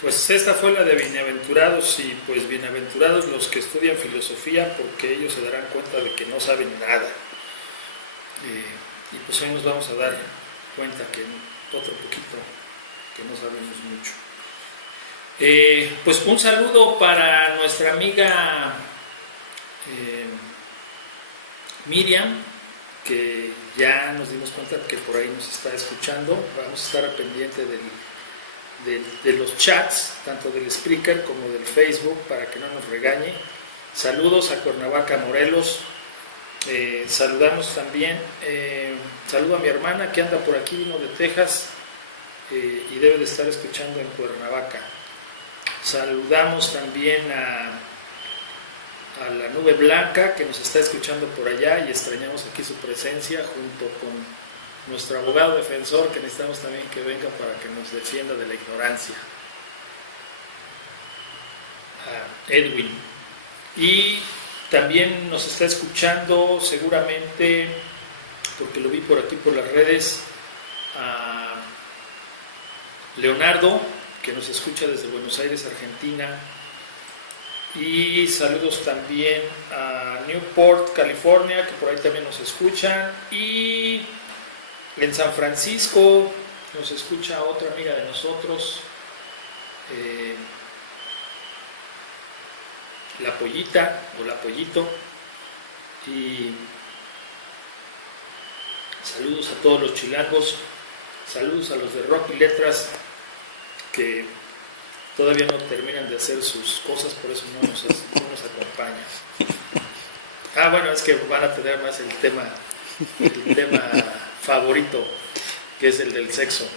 Pues esta fue la de bienaventurados y pues bienaventurados los que estudian filosofía porque ellos se darán cuenta de que no saben nada. Y pues hoy nos vamos a dar cuenta que otro poquito que no sabemos mucho. Pues un saludo para nuestra amiga Miriam, que ya nos dimos cuenta que por ahí nos está escuchando. Vamos a estar al pendiente de los chats, tanto del Spreaker como del Facebook, para que no nos regañe. Saludos a Cuernavaca, Morelos. Saludamos también, saludo a mi hermana que anda por aquí, vino de Texas y debe de estar escuchando en Cuernavaca. Saludamos también a la Nube Blanca que nos está escuchando por allá y extrañamos aquí su presencia junto con nuestro abogado defensor que necesitamos también que venga para que nos defienda de la ignorancia, a Edwin. Y también nos está escuchando seguramente, porque lo vi por aquí por las redes, a Leonardo, que nos escucha desde Buenos Aires, Argentina. Y saludos también a Newport, California, que por ahí también nos escuchan. Y en San Francisco nos escucha otra amiga de nosotros, la Pollita o la Pollito. Y saludos a todos los chilangos, saludos a los de Rock y Letras que todavía no terminan de hacer sus cosas, por eso no nos acompañan. Bueno, es que van a tener más el tema favorito, que es el del sexo.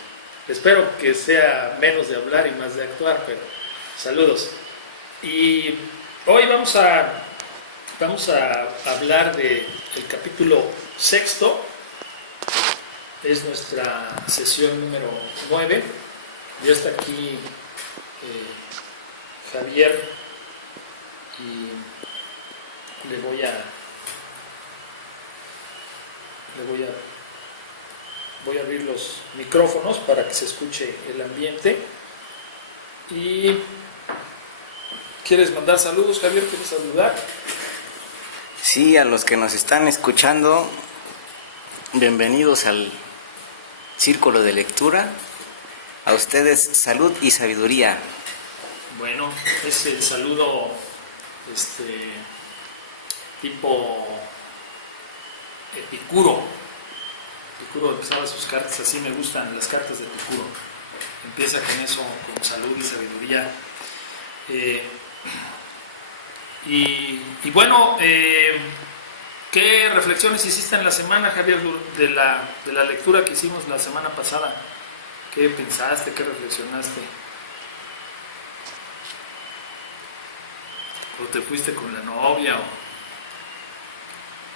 Espero que sea menos de hablar y más de actuar, pero saludos. Y hoy vamos a hablar del capítulo 6. Es nuestra sesión número 9. Ya está aquí Javier y voy a abrir los micrófonos para que se escuche el ambiente. Y ¿quieres mandar saludos, Javier? ¿Quieres saludar? Sí, a los que nos están escuchando, bienvenidos al Círculo de Lectura. A ustedes, salud y sabiduría. Bueno, es el saludo tipo Epicuro. Epicuro empezaba sus cartas así, me gustan las cartas de Epicuro. Empieza con eso, con salud y sabiduría. Y bueno, ¿qué reflexiones hiciste en la semana, Javier, de la lectura que hicimos la semana pasada? ¿Qué pensaste? ¿Qué reflexionaste? ¿O te fuiste con la novia?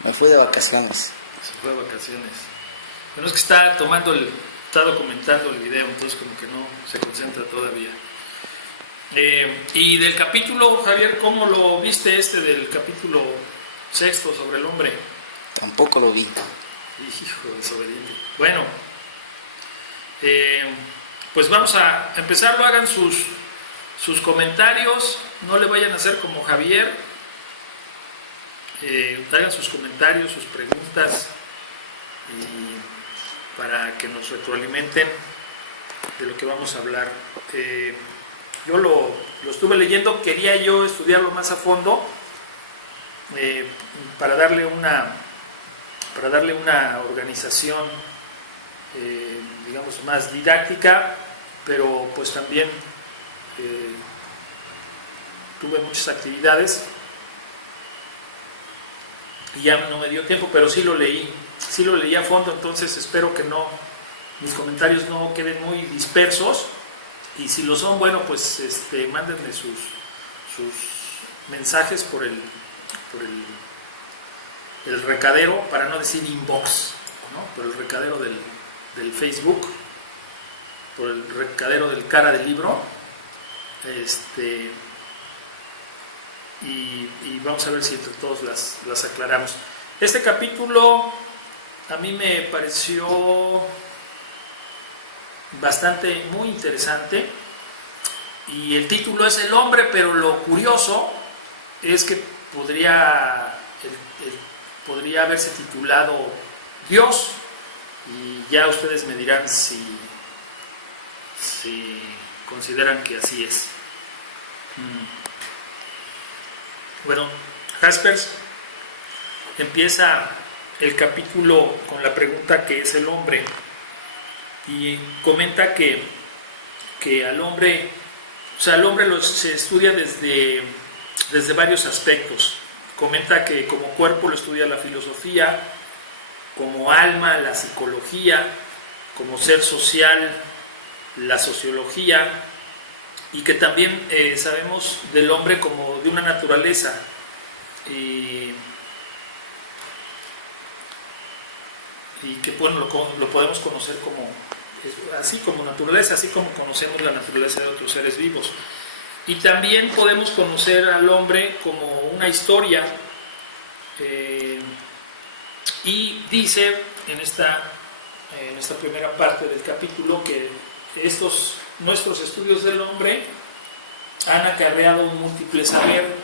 Me fui de vacaciones. Se fue de vacaciones. Bueno, es que está documentando el video, entonces como que no se concentra todavía. Y del capítulo, Javier, ¿cómo lo viste del capítulo 6 sobre el hombre? Tampoco lo vi. Hijo, desobediente. Bueno, pues vamos a empezarlo. Hagan sus comentarios, no le vayan a hacer como Javier. Hagan sus comentarios, sus preguntas, y para que nos retroalimenten de lo que vamos a hablar. Yo lo estuve leyendo, quería yo estudiarlo más a fondo para darle una organización, digamos, más didáctica, pero pues también tuve muchas actividades y ya no me dio tiempo, pero sí lo leí a fondo, entonces espero que mis comentarios no queden muy dispersos, y si lo son, bueno, pues mándenme sus mensajes por el recadero, para no decir inbox, ¿no? Por el recadero del Facebook, por el recadero del Cara del Libro, y vamos a ver si entre todos las aclaramos. Este capítulo a mí me pareció muy interesante. y el título es El hombre, pero lo curioso es que podría haberse titulado Dios, y ya ustedes me dirán si consideran que así es. Bueno, Jaspers empieza el capítulo con la pregunta ¿qué es el hombre? Y comenta que al hombre, o sea, al hombre se estudia desde varios aspectos. Comenta que como cuerpo lo estudia la filosofía, como alma la psicología, como ser social la sociología, y que también sabemos del hombre como de una naturaleza, y que bueno, lo podemos conocer como así, como naturaleza, así como conocemos la naturaleza de otros seres vivos. Y también podemos conocer al hombre como una historia, y dice en esta primera parte del capítulo que nuestros estudios del hombre han acarreado un múltiple saber,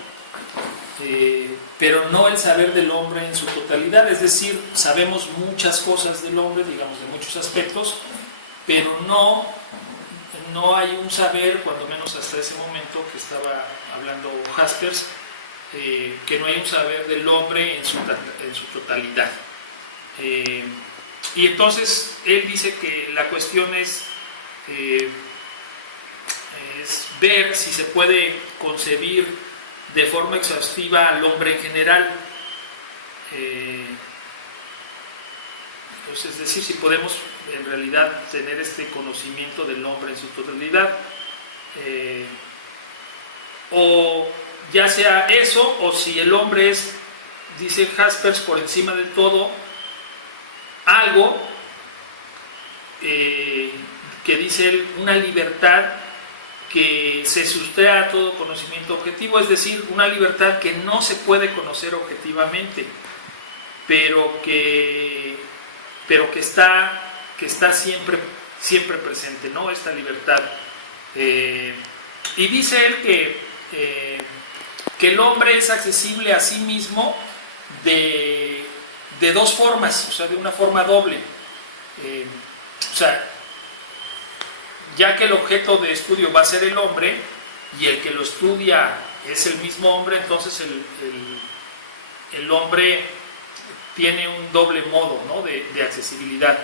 pero no el saber del hombre en su totalidad, es decir, sabemos muchas cosas del hombre, digamos de muchos aspectos, pero no hay un saber, cuando menos hasta ese momento que estaba hablando Jaspers, que no hay un saber del hombre en su totalidad. Y entonces él dice que la cuestión es ver si se puede concebir de forma exhaustiva al hombre en general. Entonces, es decir, si podemos en realidad tener este conocimiento del hombre en su totalidad, o ya sea eso, o si el hombre es, dice Jaspers, por encima de todo, algo que dice él, una libertad que se sustrae a todo conocimiento objetivo, es decir, una libertad que no se puede conocer objetivamente, pero que está siempre presente, ¿no? Esta libertad. Y dice él que el hombre es accesible a sí mismo de dos formas, o sea, de una forma doble. O sea, ya que el objeto de estudio va a ser el hombre y el que lo estudia es el mismo hombre, entonces el hombre tiene un doble modo, ¿no?, de accesibilidad.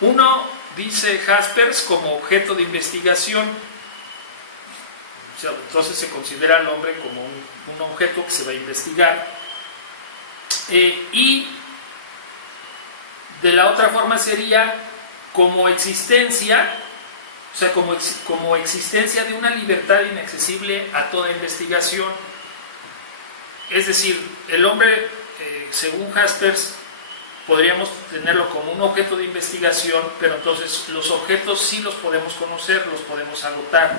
Uno, dice Jaspers, como objeto de investigación. O sea, entonces se considera al hombre como un objeto que se va a investigar. Y de la otra forma sería como existencia, o sea, como existencia de una libertad inaccesible a toda investigación. Es decir, el hombre, según Jaspers, podríamos tenerlo como un objeto de investigación, pero entonces los objetos sí los podemos conocer, los podemos agotar.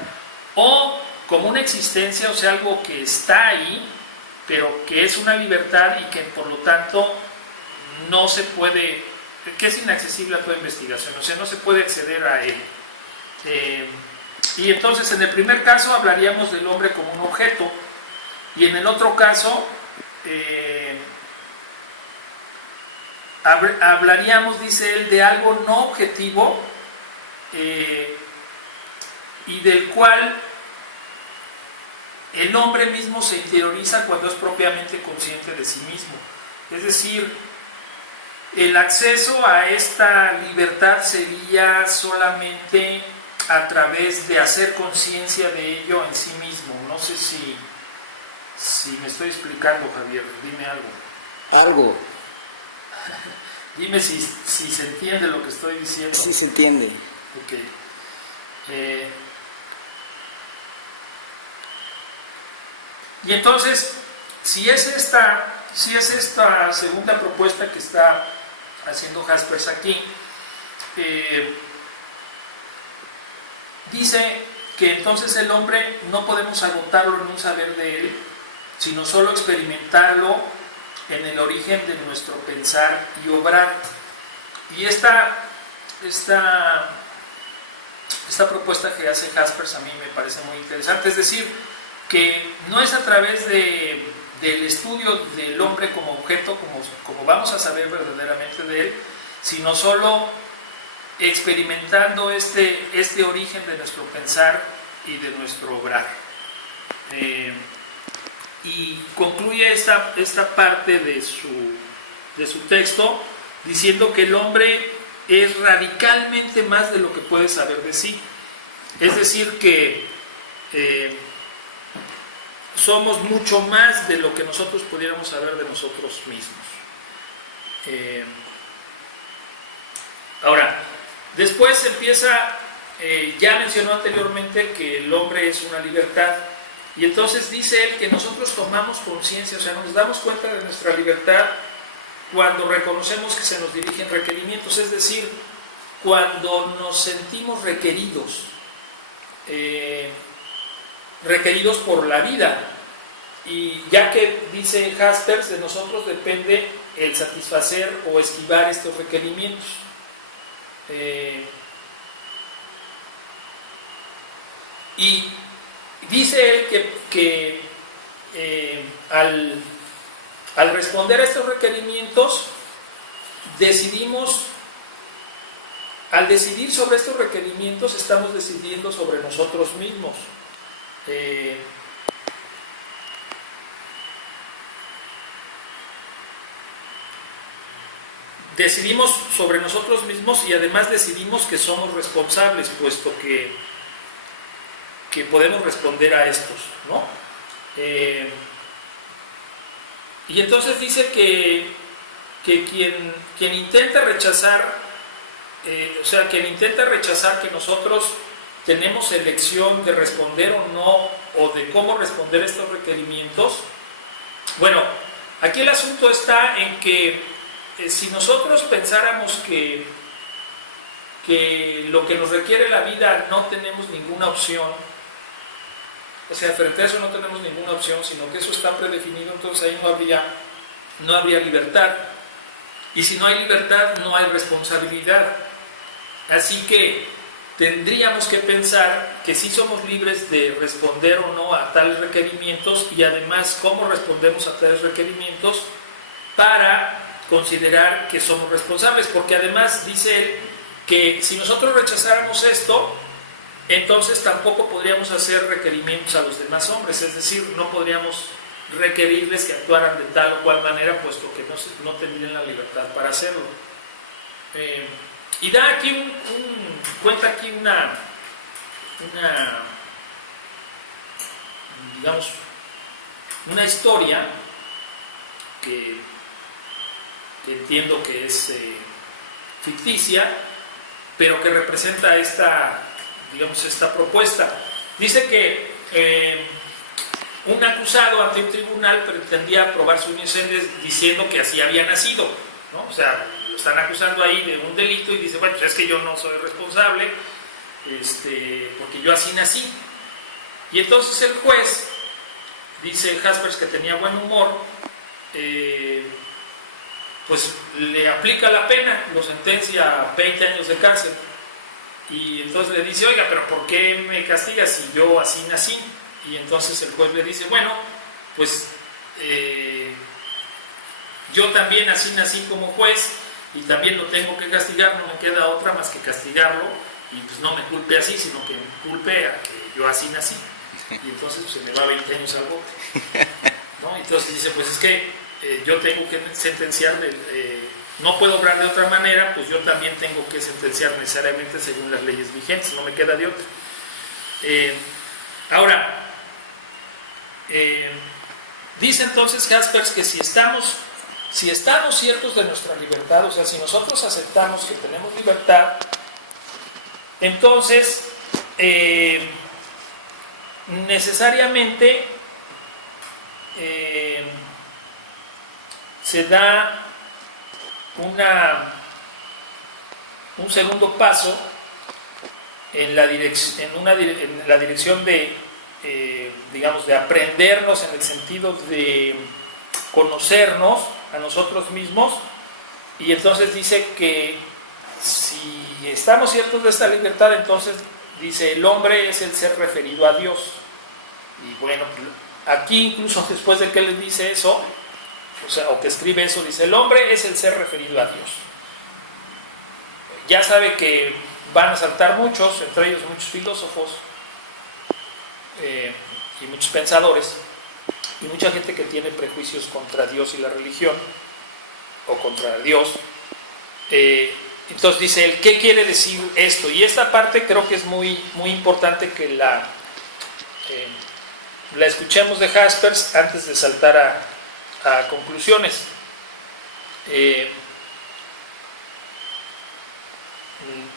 O como una existencia, o sea, algo que está ahí, pero que es una libertad y que por lo tanto no se puede, que es inaccesible a toda investigación, o sea, no se puede acceder a él. Y entonces en el primer caso hablaríamos del hombre como un objeto, y en el otro caso hablaríamos, dice él, de algo no objetivo, y del cual el hombre mismo se interioriza cuando es propiamente consciente de sí mismo. Es decir, el acceso a esta libertad sería solamente a través de hacer conciencia de ello en sí mismo. No sé si me estoy explicando, Javier, dime algo. Algo. Dime si se entiende lo que estoy diciendo. Sí se entiende. Ok. Y entonces, si es esta segunda propuesta que está haciendo Jaspers aquí, dice que entonces el hombre no podemos agotarlo en un saber de él, sino solo experimentarlo en el origen de nuestro pensar y obrar. Y esta esta propuesta que hace Jaspers a mí me parece muy interesante, es decir, que no es a través del estudio del hombre como objeto, como vamos a saber verdaderamente de él, sino solo experimentando este origen de nuestro pensar y de nuestro obrar. Y concluye esta parte de su texto diciendo que el hombre es radicalmente más de lo que puede saber de sí. Es decir, que somos mucho más de lo que nosotros pudiéramos saber de nosotros mismos. Ahora, después empieza, ya mencionó anteriormente que el hombre es una libertad, y entonces dice él que nosotros tomamos conciencia, o sea, nos damos cuenta de nuestra libertad cuando reconocemos que se nos dirigen requerimientos, es decir, cuando nos sentimos requeridos por la vida, y ya que dice Jaspers, de nosotros depende el satisfacer o esquivar estos requerimientos. Y dice él que al responder a estos requerimientos, al decidir sobre estos requerimientos, estamos decidiendo sobre nosotros mismos. Decidimos sobre nosotros mismos y además decidimos que somos responsables, puesto que podemos responder a estos, ¿no? Y entonces dice que quien intenta rechazar, quien intenta rechazar que nosotros tenemos elección de responder o no, o de cómo responder estos requerimientos, bueno, aquí el asunto está en que si nosotros pensáramos que lo que nos requiere la vida no tenemos ninguna opción, o sea, frente a eso no tenemos ninguna opción, sino que eso está predefinido, entonces ahí no habría libertad. Y si no hay libertad, no hay responsabilidad. Así que tendríamos que pensar que sí somos libres de responder o no a tales requerimientos, y además cómo respondemos a tales requerimientos para considerar que somos responsables, porque además dice él que si nosotros rechazáramos esto, entonces tampoco podríamos hacer requerimientos a los demás hombres, es decir, no podríamos requerirles que actuaran de tal o cual manera, puesto que no tendrían la libertad para hacerlo. Y da aquí cuenta aquí digamos, una historia que entiendo que es ficticia, pero que representa esta propuesta. Dice que un acusado ante un tribunal pretendía probar su inocencia diciendo que así había nacido, ¿no? O sea, lo están acusando ahí de un delito y dice, bueno, pues es que yo no soy responsable, porque yo así nací. Y entonces el juez, dice Jaspers, que tenía buen humor, pues le aplica la pena, lo sentencia a 20 años de cárcel. Y entonces le dice, oiga, pero ¿por qué me castiga si yo así nací? Y entonces el juez le dice, bueno, pues yo también así nací como juez y también lo tengo que castigar, no me queda otra más que castigarlo, y pues no me culpe así, sino que me culpe a que yo así nací. Y entonces pues, se me va 20 años al bote, ¿no? Entonces dice, pues es que yo tengo que sentenciar, no puedo obrar de otra manera, pues yo también tengo que sentenciar necesariamente según las leyes vigentes, no me queda de otra. Ahora, dice entonces Jaspers que si estamos ciertos de nuestra libertad, o sea, si nosotros aceptamos que tenemos libertad, entonces necesariamente se da un segundo paso en la dirección de, digamos, de aprendernos, en el sentido de conocernos a nosotros mismos. Y entonces dice que si estamos ciertos de esta libertad, entonces dice, el hombre es el ser referido a Dios. Y bueno, aquí incluso después de que él dice eso, o que escribe eso, dice, el hombre es el ser referido a Dios. Ya sabe que van a saltar muchos, entre ellos muchos filósofos y muchos pensadores, y mucha gente que tiene prejuicios contra Dios y la religión, o contra Dios. Entonces dice él, ¿qué quiere decir esto? Y esta parte creo que es muy, muy importante que la escuchemos de Jaspers antes de saltar a conclusiones.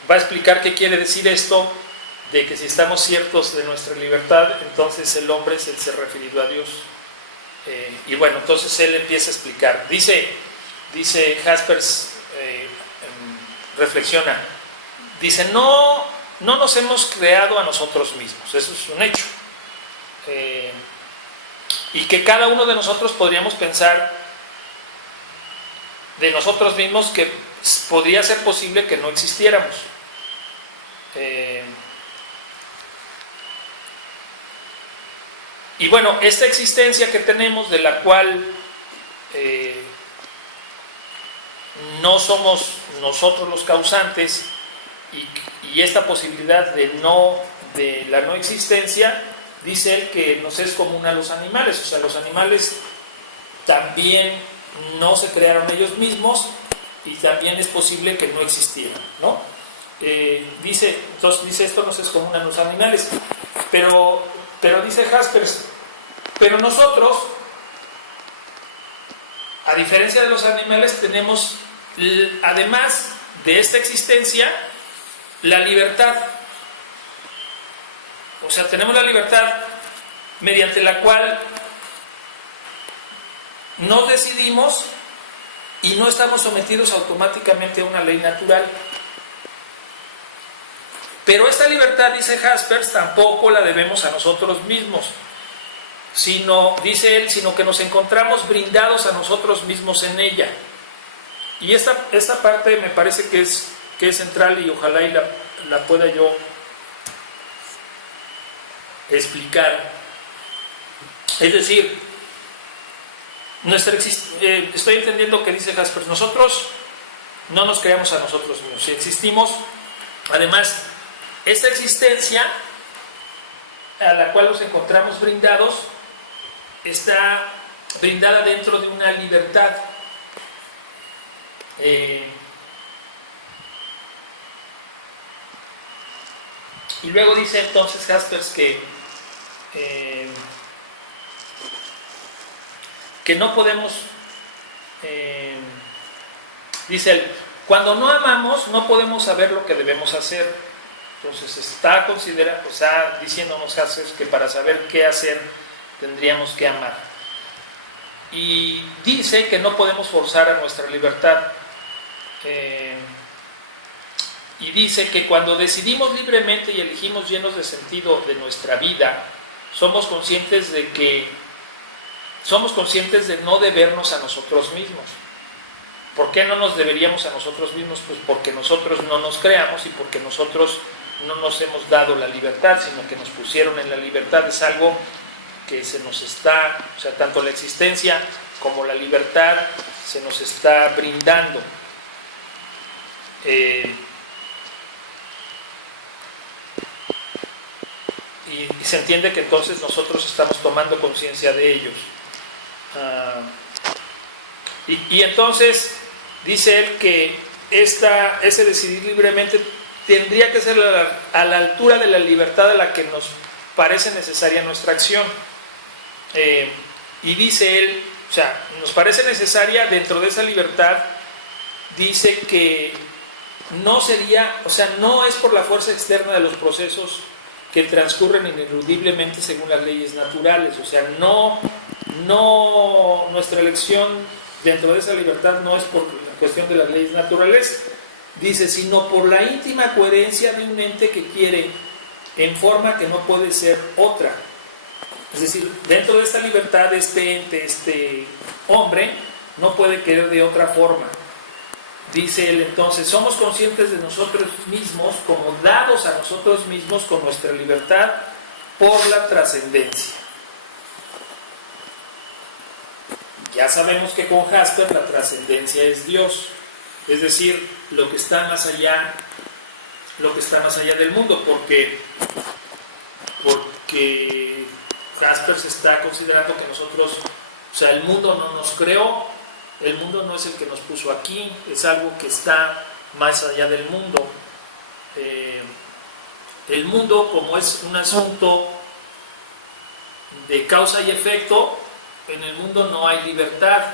Va a explicar qué quiere decir esto, de que si estamos ciertos de nuestra libertad, entonces el hombre es el ser referido a Dios. Y bueno, entonces él empieza a explicar. Dice Jaspers, reflexiona, dice, no nos hemos creado a nosotros mismos, eso es un hecho. Y que cada uno de nosotros podríamos pensar de nosotros mismos que podría ser posible que no existiéramos. Y bueno, esta existencia que tenemos, de la cual no somos nosotros los causantes, y esta posibilidad de la no existencia, dice él que nos es común a los animales. O sea, los animales también no se crearon ellos mismos y también es posible que no existieran, ¿no? Entonces dice, esto nos es común a los animales, pero dice Jaspers, pero nosotros, a diferencia de los animales, tenemos, además de esta existencia, la libertad. O sea, tenemos la libertad mediante la cual nos decidimos y no estamos sometidos automáticamente a una ley natural. Pero esta libertad, dice Jaspers, tampoco la debemos a nosotros mismos, dice él, sino que nos encontramos brindados a nosotros mismos en ella. Y esta parte me parece que es central, y ojalá y la pueda yo explicar. Es decir, estoy entendiendo que dice Jaspers, nosotros no nos creamos a nosotros mismos, si existimos. Además, esta existencia a la cual nos encontramos brindados está brindada dentro de una libertad. Y luego dice entonces Jaspers que no podemos, dice él, cuando no amamos no podemos saber lo que debemos hacer. Entonces está diciéndonos Jaspers que para saber qué hacer tendríamos que amar. Y dice que no podemos forzar a nuestra libertad. Y dice que cuando decidimos libremente y elegimos llenos de sentido de nuestra vida, somos conscientes de no debernos a nosotros mismos. ¿Por qué no nos deberíamos a nosotros mismos? Pues porque nosotros no nos creamos y porque nosotros no nos hemos dado la libertad, sino que nos pusieron en la libertad. Es algo que se nos está, o sea, tanto la existencia como la libertad se nos está brindando. Y se entiende que entonces nosotros estamos tomando conciencia de ellos. Y entonces dice él que ese decidir libremente tendría que ser a la altura de la libertad a la que nos parece necesaria nuestra acción. Y dice él, o sea, nos parece necesaria dentro de esa libertad, dice que no sería, o sea, no es por la fuerza externa de los procesos que transcurren ineludiblemente según las leyes naturales. O sea, no nuestra elección dentro de esa libertad no es por la cuestión de las leyes naturales, dice, sino por la íntima coherencia de un ente que quiere en forma que no puede ser otra. Es decir, dentro de esta libertad, este ente, este hombre, no puede querer de otra forma. Dice él entonces, somos conscientes de nosotros mismos como dados a nosotros mismos con nuestra libertad por la trascendencia. Ya sabemos que con Jasper la trascendencia es Dios, es decir, lo que está más allá del mundo, porque Jasper se está considerando que nosotros, o sea, el mundo no nos creó, el mundo no es el que nos puso aquí, es algo que está más allá del mundo. El mundo, como es un asunto de causa y efecto, en el mundo no hay libertad.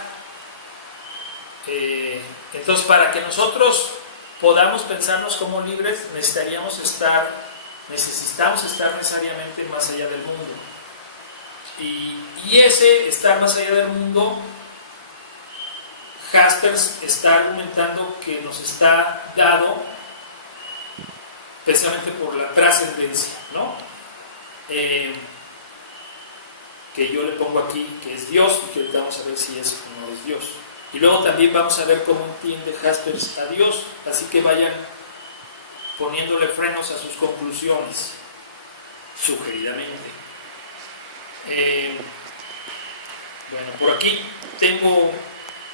Entonces, para que nosotros podamos pensarnos como libres, necesitamos estar necesariamente más allá del mundo. Y ese estar más allá del mundo, Jaspers está argumentando que nos está dado precisamente por la trascendencia, ¿no? Que yo le pongo aquí que es Dios, y que ahorita vamos a ver si es o no es Dios. Y luego también vamos a ver cómo entiende Jaspers a Dios, así que vayan poniéndole frenos a sus conclusiones, sugeridamente. Bueno, por aquí tengo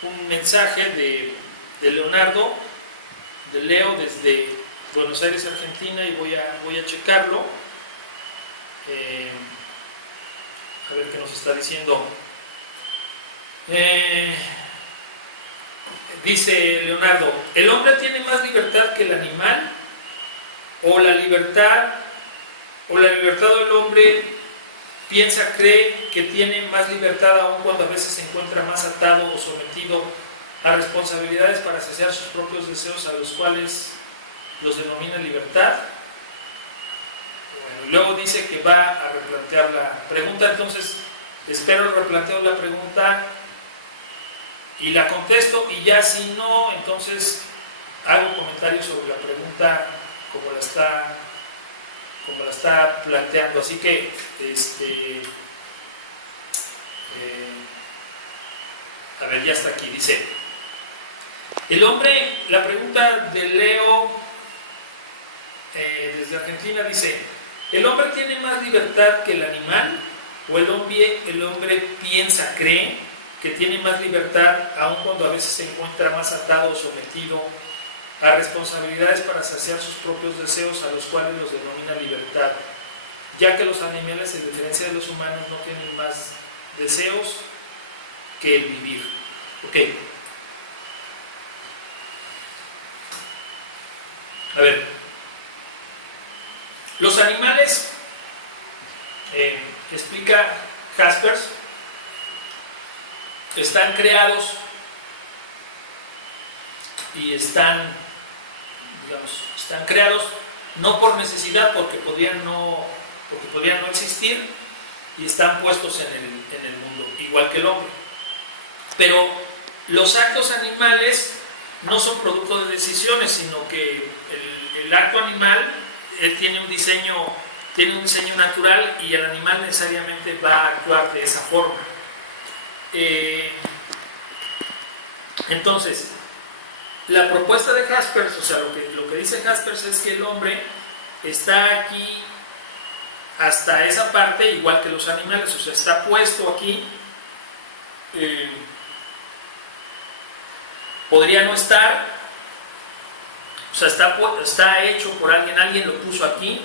un mensaje de Leonardo, de Leo, desde Buenos Aires, Argentina, y voy a checarlo. A ver qué nos está diciendo. Dice Leonardo, ¿el hombre tiene más libertad que el animal? ¿O la libertad del hombre cree que tiene más libertad aún cuando a veces se encuentra más atado o sometido a responsabilidades para saciar sus propios deseos, a los cuales los denomina libertad? Bueno, luego dice que va a replantear la pregunta, entonces espero el replanteo de la pregunta y la contesto, y ya si no, entonces hago comentarios sobre la pregunta como la está planteando. Así que a ver, ya está aquí. Dice el hombre, la pregunta de Leo desde Argentina, dice: ¿el hombre tiene más libertad que el animal? ¿O el hombre cree que tiene más libertad aun cuando a veces se encuentra más atado o sometido a responsabilidades para saciar sus propios deseos, a los cuales los denomina libertad, ya que los animales, en diferencia de los humanos, no tienen más deseos que el vivir? Ok. A ver, los animales, explica Jaspers, están creados y están creados no por necesidad, porque podrían no existir, y están puestos en el mundo, igual que el hombre. Pero los actos animales no son producto de decisiones, sino que el acto animal tiene un diseño natural, y el animal necesariamente va a actuar de esa forma. Entonces, la propuesta de Jaspers, o sea, lo que dice Jaspers es que el hombre está aquí hasta esa parte igual que los animales, o sea, está puesto aquí. Podría no estar, o sea, está hecho por alguien lo puso aquí,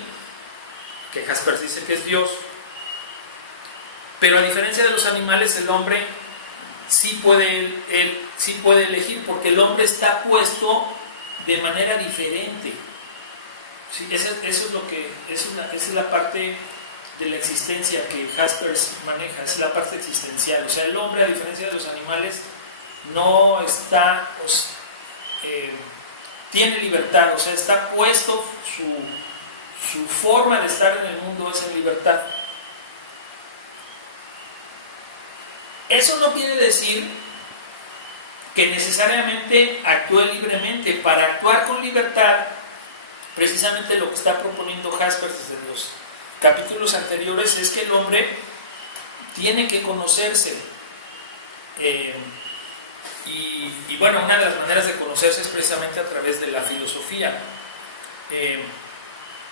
que Jaspers dice que es Dios. Pero a diferencia de los animales, el hombre sí puede elegir, porque el hombre está puesto de manera diferente. Sí, eso es la parte de la existencia que Jaspers maneja, es la parte existencial. O sea, el hombre, a diferencia de los animales, no está, tiene libertad, o sea, está puesto, su forma de estar en el mundo es en libertad. Eso no quiere decir que necesariamente actúe libremente. Para actuar con libertad, precisamente lo que está proponiendo Jaspers desde los capítulos anteriores es que el hombre tiene que conocerse. Y bueno, una de las maneras de conocerse es precisamente a través de la filosofía.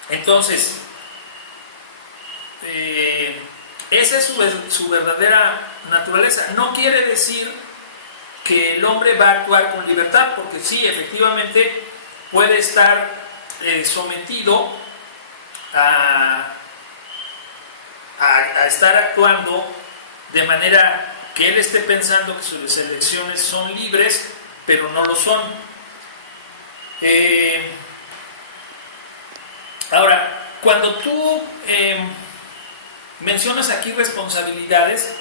Entonces, esa es su verdadera naturaleza. No quiere decir que el hombre va a actuar con libertad, porque sí, efectivamente puede estar sometido a estar actuando de manera que él esté pensando que sus elecciones son libres, pero no lo son. Ahora, cuando tú mencionas aquí responsabilidades,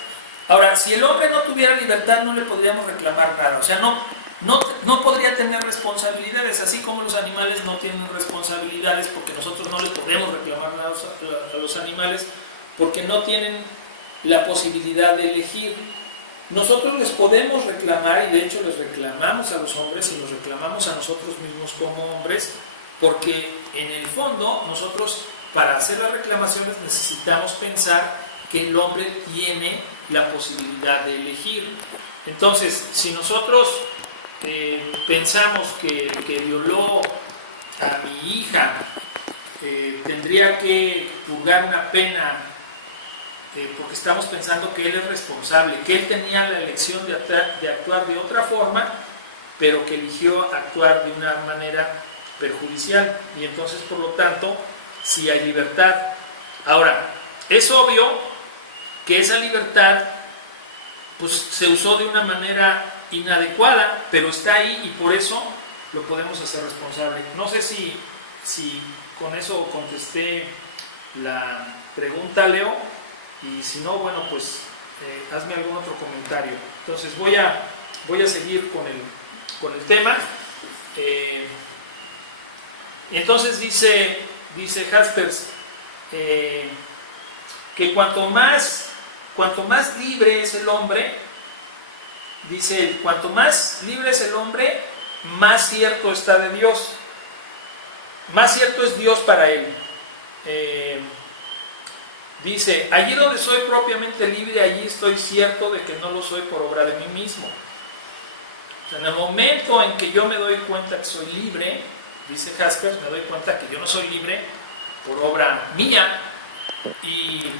ahora, si el hombre no tuviera libertad, no le podríamos reclamar nada, o sea, no podría tener responsabilidades, así como los animales no tienen responsabilidades, porque nosotros no les podemos reclamar nada a los animales, porque no tienen la posibilidad de elegir. Nosotros les podemos reclamar, y de hecho les reclamamos a los hombres y nos reclamamos a nosotros mismos como hombres, porque en el fondo nosotros, para hacer las reclamaciones, necesitamos pensar que el hombre tiene la posibilidad de elegir. Entonces, si nosotros pensamos que el que violó a mi hija tendría que purgar una pena, porque estamos pensando que él es responsable, que él tenía la elección de actuar de otra forma, pero que eligió actuar de una manera perjudicial, y entonces, por lo tanto, sí hay libertad. Ahora, es obvio que esa libertad pues se usó de una manera inadecuada, pero está ahí y por eso lo podemos hacer responsable. No sé si con eso contesté la pregunta, Leo, y si no, bueno, pues hazme algún otro comentario. Entonces voy a seguir con el tema. Entonces dice Jaspers que cuanto más libre es el hombre, dice él, cuanto más libre es el hombre, más cierto está de Dios, más cierto es Dios para él. Dice, allí donde soy propiamente libre, allí estoy cierto de que no lo soy por obra de mí mismo. O sea, en el momento en que yo me doy cuenta que soy libre, dice Jaspers, me doy cuenta que yo no soy libre por obra mía, y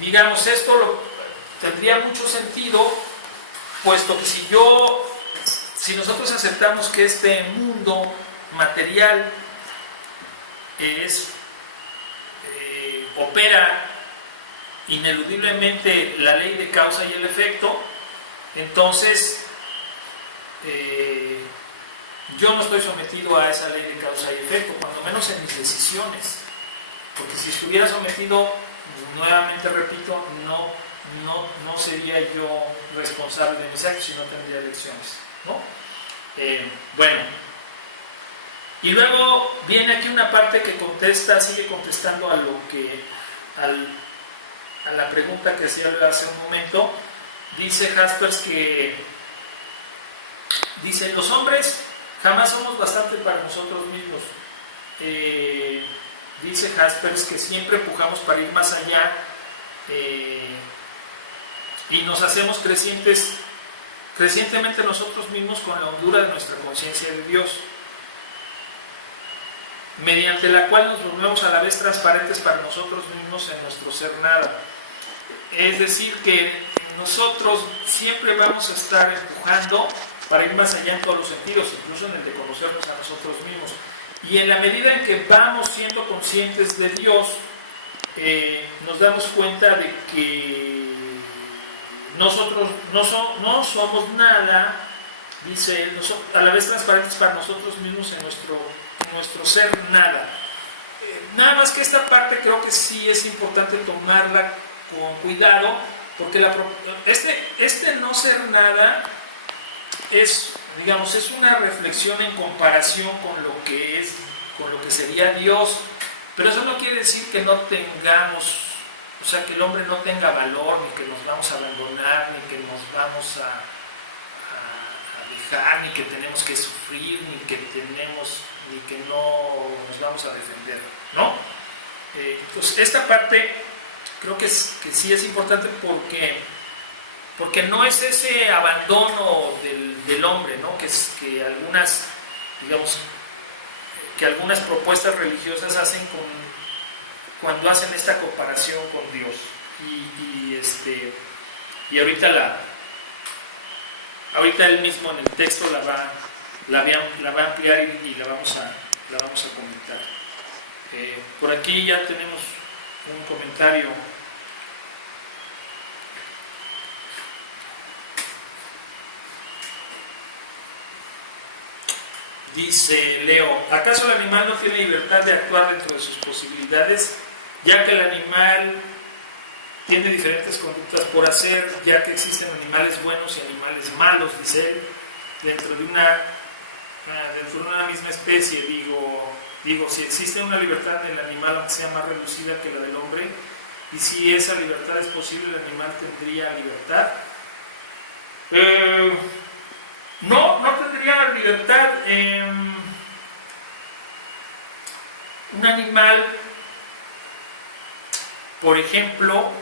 digamos, esto tendría mucho sentido, puesto que si nosotros aceptamos que este mundo material opera ineludiblemente la ley de causa y el efecto, entonces yo no estoy sometido a esa ley de causa y efecto, cuando menos en mis decisiones, porque si estuviera sometido, nuevamente repito, no sería yo responsable de mis actos y no tendría elecciones, ¿no? Bueno, y luego viene aquí una parte que sigue contestando a la pregunta que hacía hace un momento. Dice Jaspers dice, los hombres jamás somos bastante para nosotros mismos. Dice Jaspers que siempre empujamos para ir más allá, y nos hacemos crecientemente nosotros mismos con la hondura de nuestra conciencia de Dios, mediante la cual nos volvemos a la vez transparentes para nosotros mismos en nuestro ser nada. Es decir, que nosotros siempre vamos a estar empujando para ir más allá en todos los sentidos, incluso en el de conocernos a nosotros mismos. Y en la medida en que vamos siendo conscientes de Dios, nos damos cuenta de que nosotros no somos nada, dice él, a la vez transparentes para nosotros mismos en nuestro ser nada. Nada más que esta parte creo que sí es importante tomarla con cuidado, porque este no ser nada es una reflexión en comparación con lo que sería Dios, pero eso no quiere decir que no tengamos, o sea, que el hombre no tenga valor, ni que nos vamos a abandonar, ni que nos vamos a dejar, ni que tenemos que sufrir, ni que no nos vamos a defender, ¿no? Entonces esta parte creo que sí es importante, porque porque no es ese abandono del hombre, ¿no? Que algunas, digamos, que algunas propuestas religiosas hacen cuando hacen esta comparación con Dios. Y ahorita él mismo en el texto la va a ampliar y la vamos a comentar. Por aquí ya tenemos un comentario. Dice Leo: ¿acaso el animal no tiene libertad de actuar dentro de sus posibilidades, ya que el animal tiene diferentes conductas por hacer, ya que existen animales buenos y animales malos? Dice él, dentro de una misma especie. Digo, si existe una libertad del animal, aunque sea más reducida que la del hombre, y si esa libertad es posible, ¿el animal tendría libertad? No tendría libertad. Un animal, por ejemplo,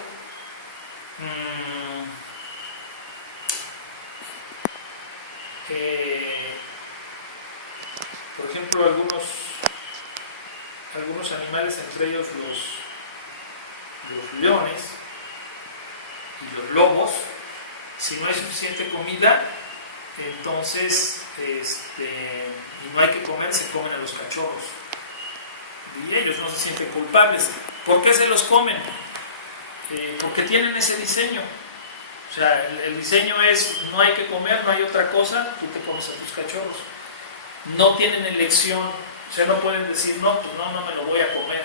algunos animales, entre ellos los leones y los lobos, si no hay suficiente comida, entonces y no hay que comer, se comen a los cachorros y ellos no se sienten culpables. ¿Por qué se los comen? Porque tienen ese diseño. O sea, el diseño es: no hay que comer, no hay otra cosa, tú te comes a tus cachorros. No tienen elección, o sea, no pueden decir no, pues no me lo voy a comer.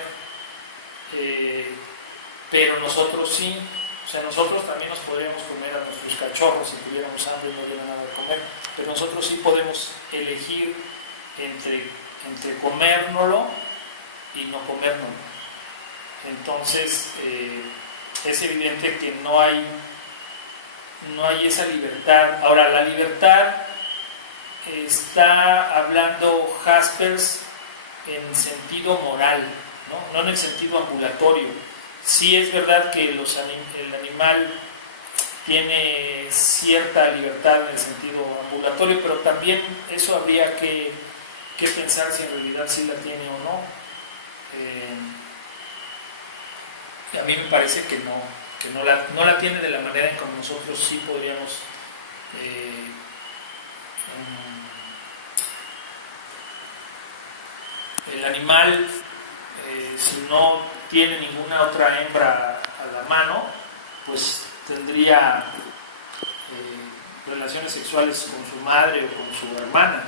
Pero nosotros sí. O sea, nosotros también nos podríamos comer a nuestros cachorros si tuviéramos hambre y no hubiera nada de comer, pero nosotros sí podemos elegir entre comérnoslo y no comérnoslo. Entonces, es evidente que no hay esa libertad. Ahora, la libertad está hablando Jaspers en sentido moral, no en el sentido ambulatorio. Sí es verdad que el animal tiene cierta libertad en el sentido ambulatorio, pero también eso habría que pensar si en realidad sí la tiene o no. A mí me parece que no la tiene de la manera en como nosotros sí podríamos el animal, si no tiene ninguna otra hembra a la mano, pues tendría relaciones sexuales con su madre o con su hermana.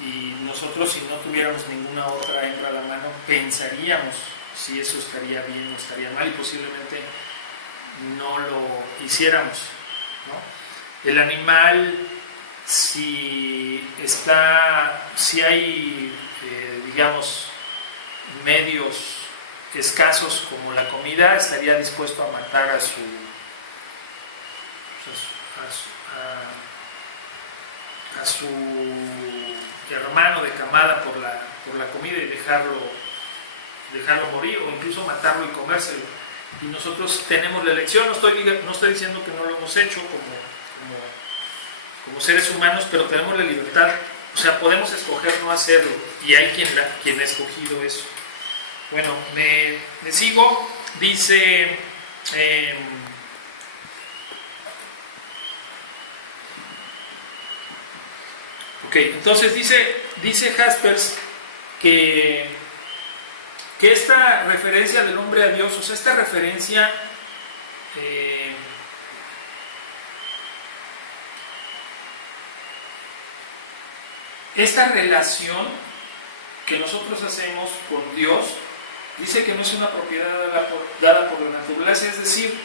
Y nosotros, si no tuviéramos ninguna otra hembra a la mano, pensaríamos si eso estaría bien o estaría mal, y posiblemente no lo hiciéramos, ¿no? El animal, si hay digamos medios escasos como la comida, estaría dispuesto a matar a su hermano de camada por la comida y dejarlo morir, o incluso matarlo y comérselo. Y nosotros tenemos la elección. No estoy diciendo que no lo hemos hecho como seres humanos, pero tenemos la libertad. O sea, podemos escoger no hacerlo, y hay quien ha escogido eso. Bueno, me sigo. Dice entonces dice Jaspers que esta referencia del hombre a Dios, o sea, esta referencia esta relación que nosotros hacemos con Dios, dice que no es una propiedad dada por la naturaleza, es decir,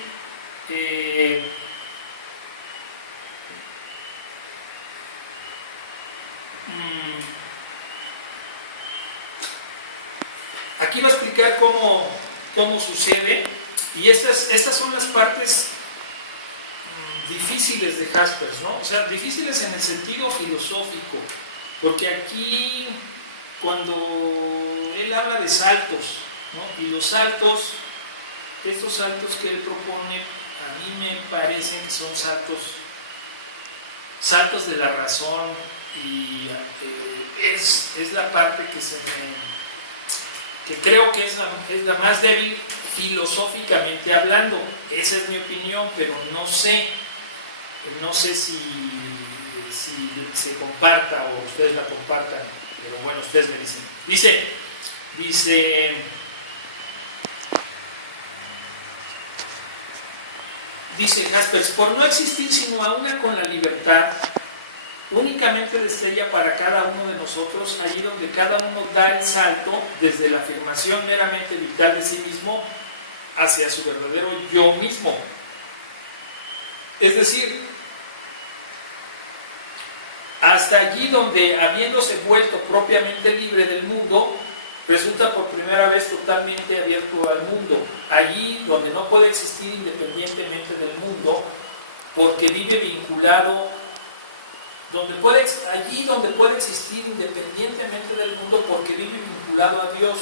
aquí va a explicar cómo sucede, y estas son las partes difíciles de Jaspers, ¿no? O sea, difíciles en el sentido filosófico, porque aquí, cuando él habla de saltos, ¿no? Y los saltos, estos saltos que él propone mí me parecen que son saltos de la razón, y es la parte que creo que es la más débil filosóficamente hablando. Esa es mi opinión, pero no sé si se comparta o ustedes la compartan, pero bueno, ustedes me dicen. Dice Jaspers, por no existir sino a una con la libertad, únicamente destella para cada uno de nosotros allí donde cada uno da el salto desde la afirmación meramente vital de sí mismo hacia su verdadero yo mismo. Es decir, hasta allí donde, habiéndose vuelto propiamente libre del mundo, resulta por primera vez totalmente abierto al mundo. Allí donde no puede existir independientemente del mundo, porque vive vinculado, allí donde puede existir independientemente del mundo, porque vive vinculado a Dios.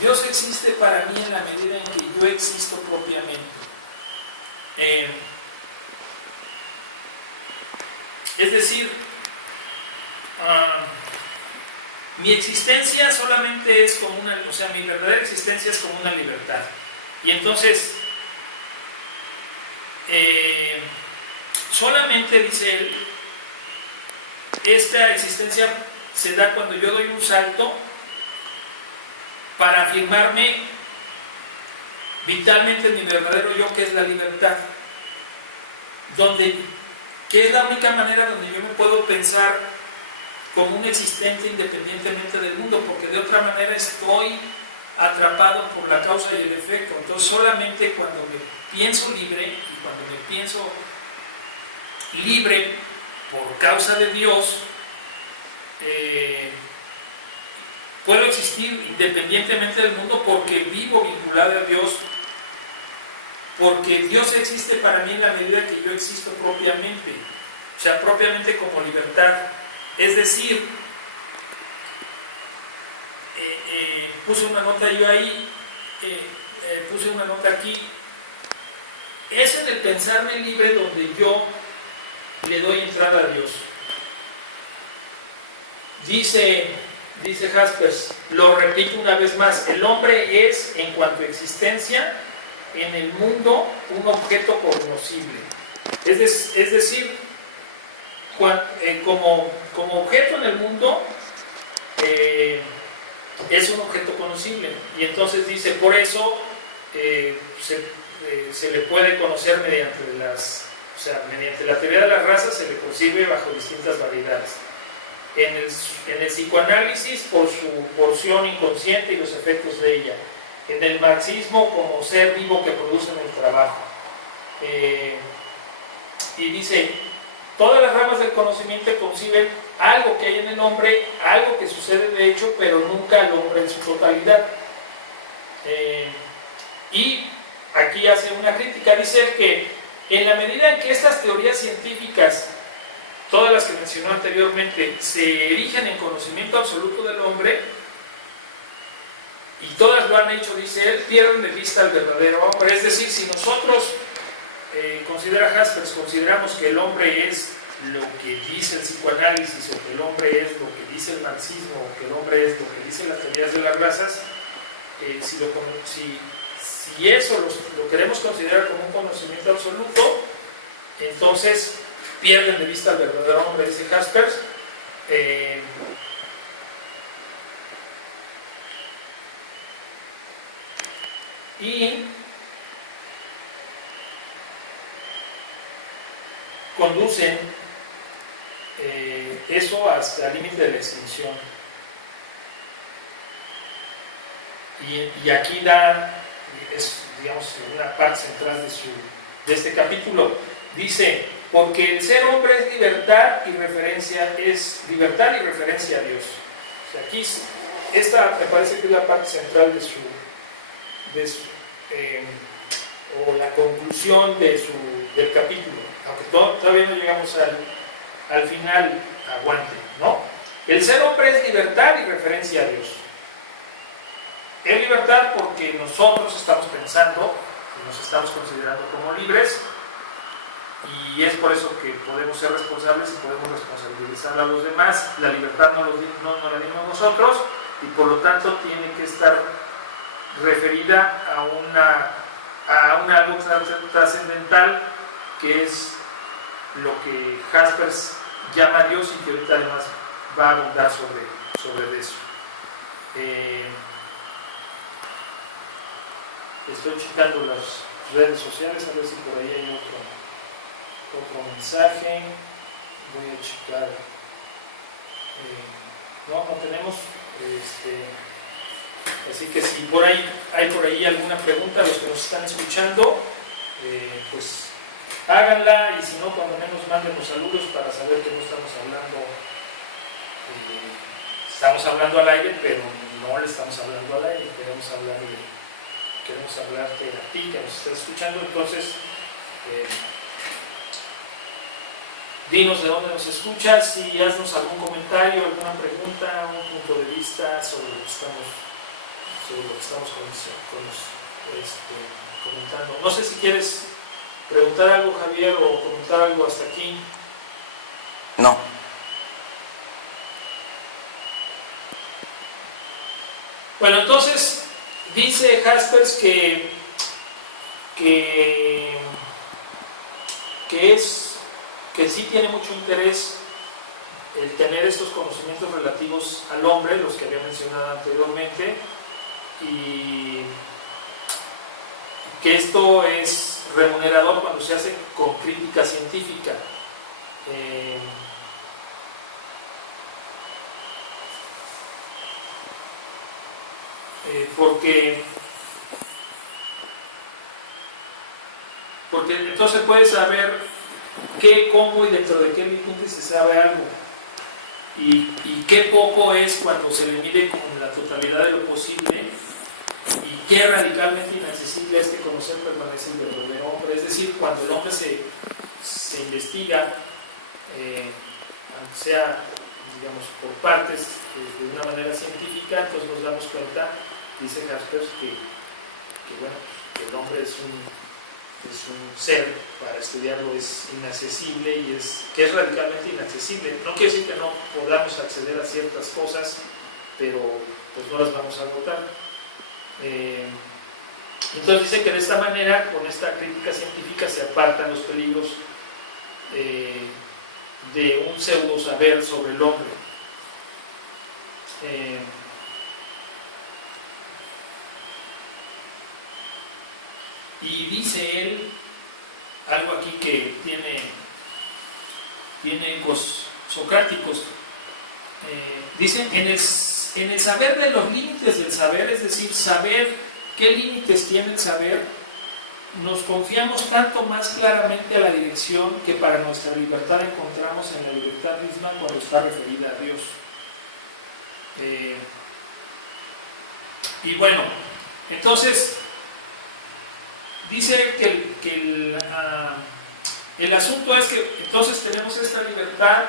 Dios existe para mí en la medida en que yo existo propiamente. Es decir, mi existencia solamente es como mi verdadera existencia es como una libertad. Y entonces, solamente, dice él, esta existencia se da cuando yo doy un salto para afirmarme vitalmente en mi verdadero yo, que es la libertad, que es la única manera donde yo me puedo pensar como un existente independientemente del mundo, porque de otra manera estoy atrapado por la causa y el efecto. Entonces solamente cuando me pienso libre, y cuando me pienso libre por causa de Dios, puedo existir independientemente del mundo, porque vivo vinculado a Dios, porque Dios existe para mí en la medida que yo existo propiamente, o sea, propiamente como libertad. Es decir, puse una nota yo ahí, puse una nota aquí, es en el pensarme libre donde yo le doy entrada a Dios. Dice Jaspers, lo repito una vez más, el hombre es, en cuanto a existencia, en el mundo, un objeto cognoscible. Es decir, como objeto en el mundo, es un objeto conocible. Y entonces dice, por eso se le puede conocer mediante la teoría de las razas, se le concibe bajo distintas variedades. En el psicoanálisis, por su porción inconsciente y los efectos de ella. En el marxismo, como ser vivo que produce en el trabajo. Y dice, todas las ramas del conocimiento conciben algo que hay en el hombre, algo que sucede de hecho, pero nunca al hombre en su totalidad. Y aquí hace una crítica, dice que en la medida en que estas teorías científicas, todas las que mencionó anteriormente, se erigen en conocimiento absoluto del hombre, y todas lo han hecho, dice él, pierden de vista al verdadero hombre. Es decir, si nosotros, considera Jaspers, consideramos que el hombre es lo que dice el psicoanálisis, o que el hombre es lo que dice el marxismo, o que el hombre es lo que dicen las teorías de las razas, si eso lo queremos considerar como un conocimiento absoluto, entonces pierden de vista al verdadero hombre, dice Jaspers. Y conducen eso hasta el límite de la extinción. Y aquí es, digamos, una parte central de este capítulo. Dice, porque el ser hombre es libertad y referencia a Dios. O sea, aquí, esta me parece que es la parte central o la conclusión del capítulo, aunque todavía no llegamos al final, aguante, ¿no? El ser hombre es libertad y referencia a Dios. Es libertad porque nosotros estamos pensando y nos estamos considerando como libres, y es por eso que podemos ser responsables y podemos responsabilizar a los demás. La libertad no la dimos nosotros y por lo tanto tiene que estar referida a algo trascendental, que es lo que Jaspers llama a Dios y que ahorita además va a abundar sobre eso. Estoy checando las redes sociales a ver si por ahí hay otro mensaje. Voy a checar. No tenemos. Así que si hay por ahí alguna pregunta, los que nos están escuchando, pues háganla, y si no, cuando menos mándenos saludos para saber que no estamos hablando. Estamos hablando al aire, pero no le estamos hablando al aire. Queremos hablarte a ti que nos estás escuchando. Entonces, dinos de dónde nos escuchas y haznos algún comentario, alguna pregunta, un punto de vista sobre lo que estamos comentando. No sé si quieres preguntar algo, Javier, o comentar algo hasta aquí. No. Bueno, entonces dice Jaspers que sí tiene mucho interés el tener estos conocimientos relativos al hombre, los que había mencionado anteriormente, y que esto es remunerador cuando se hace con crítica científica. Porque entonces puedes saber qué, cómo y dentro de qué límite se sabe algo, y qué poco es cuando se le mide con la totalidad de lo posible, y qué radicalmente inaccesible es que conocer permanece el verdadero hombre. Es decir, cuando el hombre se investiga, aunque sea, digamos, por partes, de una manera científica, entonces nos damos cuenta, dice Jaspers, que bueno, que el hombre es un ser, para estudiarlo es inaccesible, y que es radicalmente inaccesible. No quiere decir que no podamos acceder a ciertas cosas, pero pues no las vamos a agotar. Entonces dice que de esta manera, con esta crítica científica, se apartan los peligros de un pseudo saber sobre el hombre. Y dice él algo aquí que tiene ecos socráticos. Dice, en el saber de los límites del saber, es decir, saber qué límites tiene el saber, nos confiamos tanto más claramente a la dirección que para nuestra libertad encontramos en la libertad misma cuando está referida a Dios. Y bueno, entonces dice que el asunto es que entonces tenemos esta libertad,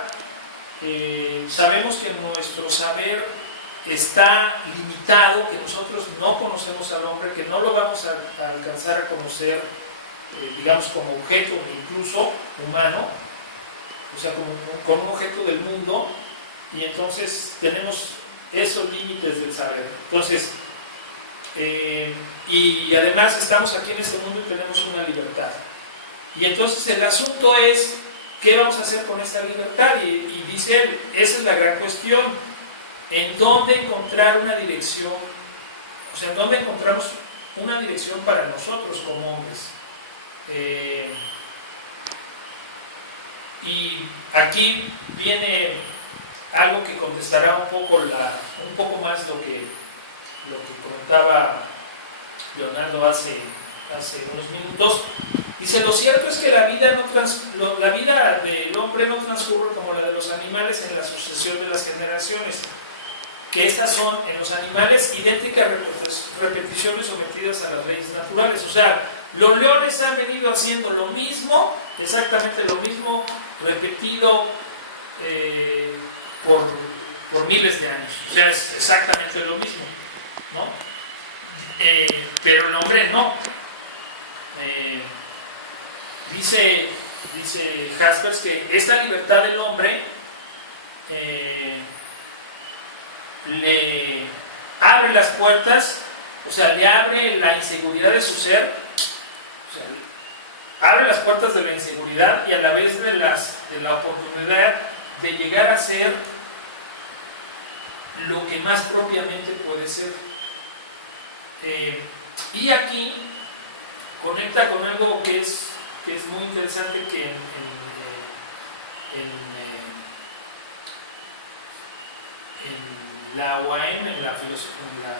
sabemos que nuestro saber está limitado, que nosotros no conocemos al hombre, que no lo vamos a alcanzar a conocer, digamos, como objeto, incluso humano, o sea, como un objeto del mundo, y entonces tenemos esos límites del saber. Entonces, y además estamos aquí en este mundo y tenemos una libertad. Y entonces el asunto es, ¿qué vamos a hacer con esta libertad? Y dice él, esa es la gran cuestión. ¿En dónde encontrar una dirección? O sea, ¿en dónde encontramos una dirección para nosotros como hombres? Y aquí viene algo que contestará un poco más lo que comentaba Leonardo hace unos minutos. Dice, lo cierto es que la vida del hombre no transcurre como la de los animales en la sucesión de las generaciones, que estas son en los animales idénticas repeticiones sometidas a las leyes naturales. O sea, los leones han venido haciendo lo mismo, exactamente lo mismo, repetido por miles de años. O sea, es exactamente lo mismo, ¿no? Pero el hombre no. Dice dice Jaspers que esta libertad del hombre le abre las puertas, o sea, le abre la inseguridad de su ser, o sea, abre las puertas de la inseguridad y a la vez de la oportunidad de llegar a ser lo que más propiamente puede ser. Y aquí conecta con algo que es muy interesante, que en la UAM, en la Facultad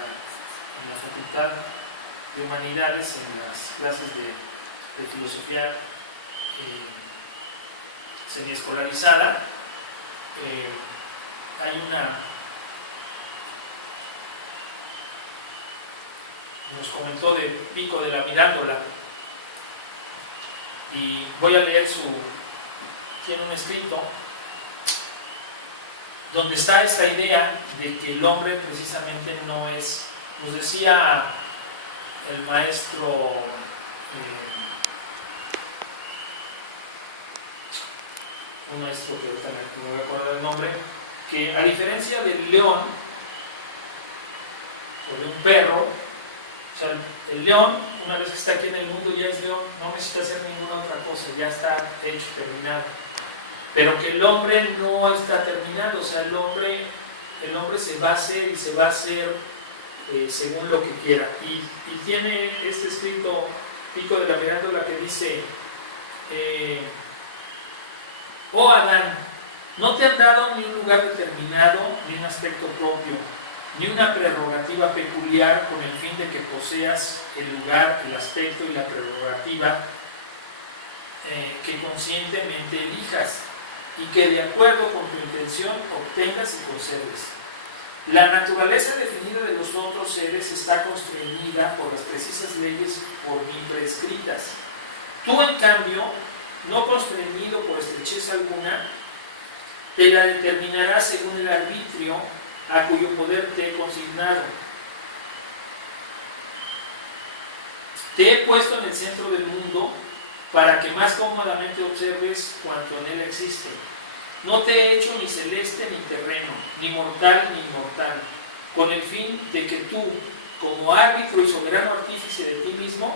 de Humanidades, en las clases de filosofía semiescolarizada, hay nos comentó de Pico de la Mirandola, y voy a leer tiene un escrito donde está esta idea de que el hombre precisamente no es, nos decía el maestro un maestro que ahorita me voy a acordar el nombre, que a diferencia del león o de un perro, o sea, el león, una vez que está aquí en el mundo, ya es león, no necesita hacer ninguna otra cosa, ya está hecho, terminado. Pero que el hombre no está terminado, o sea, el hombre se va a hacer y se va a hacer según lo que quiera. Y tiene este escrito, Pico de la Mirandola, que dice: oh Adán, no te han dado ni un lugar determinado, ni un aspecto propio, ni una prerrogativa peculiar con el fin de que poseas el lugar, el aspecto y la prerrogativa que conscientemente elijas, y que de acuerdo con tu intención obtengas y conserves. La naturaleza definida de los otros seres está constreñida por las precisas leyes por mí prescritas. Tú, en cambio, no constreñido por estrechez alguna, te la determinarás según el arbitrio a cuyo poder te he consignado. Te he puesto en el centro del mundo para que más cómodamente observes cuanto en él existe. No te he hecho ni celeste ni terreno, ni mortal ni inmortal, con el fin de que tú, como árbitro y soberano artífice de ti mismo,